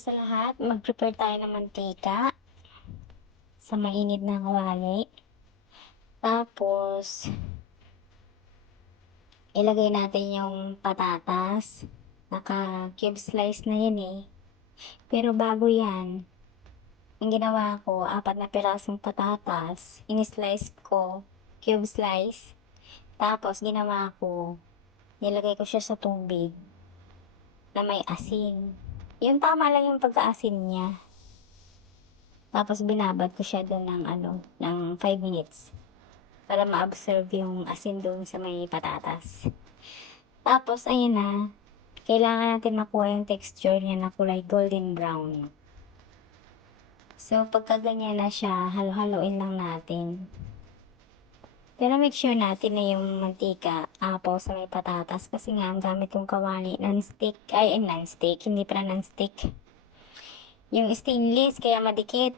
sa lahat, mag-prepare tayo ng mantika sa mainit na kawali. Tapos, ilagay natin yung patatas. Naka-cube slice na yan eh. Pero bago yan, ang ginawa ko, apat na pirasong patatas, in-slice ko, cube slice. Tapos, ginawa ko, nilagay ko siya sa tubig na may asin. Yung tama lang yung pagkaasin niya. Tapos, binabad ko siya doon ng ano, ng 5 minutes para ma-absorb yung asin doon sa may patatas. Tapos, ayun na, kailangan natin makuha yung texture niya na kulay golden brown. So, pagka ganyan na siya, halo-haloin lang natin. Pero make sure natin na yung mantika apaw sa may patatas kasi nga ang gamit yung kawali non-stick, ay eh, non-stick, hindi pala non-stick. Yung stainless, kaya madikit.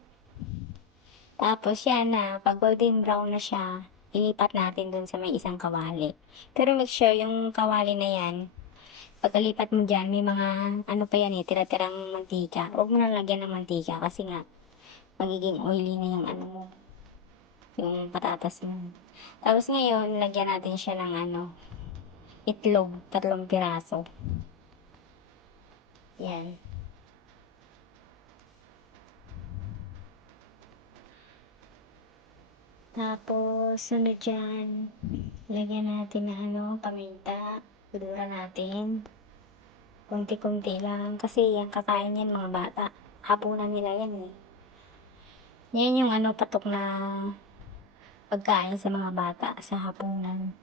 Tapos yan na, pag golden brown na siya, ilipat natin dun sa may isang kawali. Pero make sure yung kawali na yan, pagkalipat mo dyan, may mga ano pa yan eh, tira-tirang mantika. Huwag mo na lagyan ng mantika kasi nga, magiging oily na yung ano mo, yung patatas mo. Tapos ngayon, lagyan natin siya ng ano, itlog, tatlong piraso. Yan. Tapos, sunod dyan, lagyan natin ng ano, paminta. Dura natin. Kunti-kunti lang. Kasi yan, kakain yan mga bata. Hapunan nila yan eh. Yan yung ano, patok na pagkain sa mga bata sa hapunan.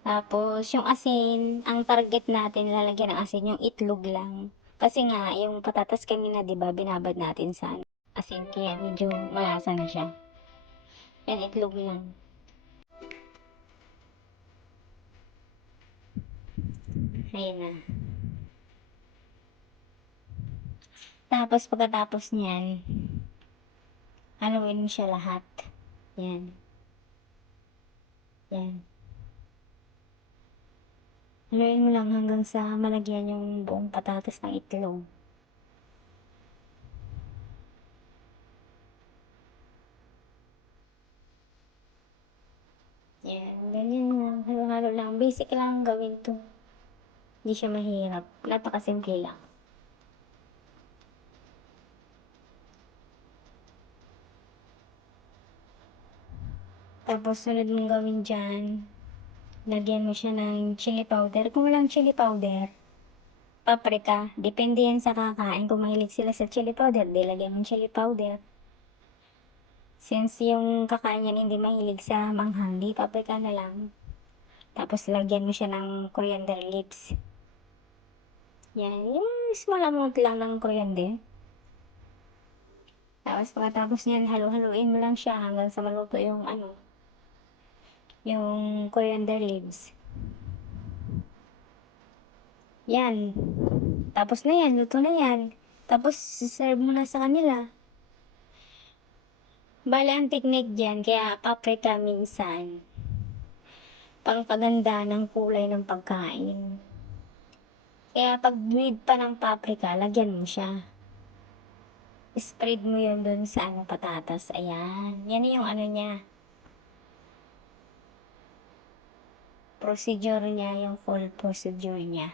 Tapos, yung asin, ang target natin lalagyan ng asin, yung itlog lang. Kasi nga, yung patatas kanina, di ba, binabad natin sa ano, asin, kaya medyo malasa na siya. Yan, itlog lang. Ayun na. Tapos, pagkatapos niyan, haluin mo siya lahat. Yan. Yan. Haluin mo lang hanggang sa malagyan yung buong patatas ng itlog. Yan, ganyan lang. Halo-halo lang. Basic lang gawin to. Hindi siya mahirap. Napakasimple lang. Tapos, sunod mong gawin dyan, lagyan mo siya ng chili powder. Kung walang chili powder, paprika. Depende yan sa kakain. Kung mahilig sila sa chili powder, di lagyan mo chili powder. Since yung kakain yan hindi mahilig sa manghang, di paprika na lang. Tapos, lagyan mo siya ng coriander leaves. Yan. Yung small amount lang ng coriander. Tapos, pagkatapos niyan, halu-haluin mo lang siya hanggang sa maluto yung ano, yung coriander leaves. Yan. Tapos na yan, luto na yan. Tapos, serve mo na sa kanila. Bale, ang technique dyan, kaya paprika minsan, pangpaganda ng kulay ng pagkain. Kaya pag with pa ng paprika, lagyan mo siya. Spread mo yun dun sa ano, patatas. Ayan. Yan yung ano niya. Procedure niya, yung full procedure niya.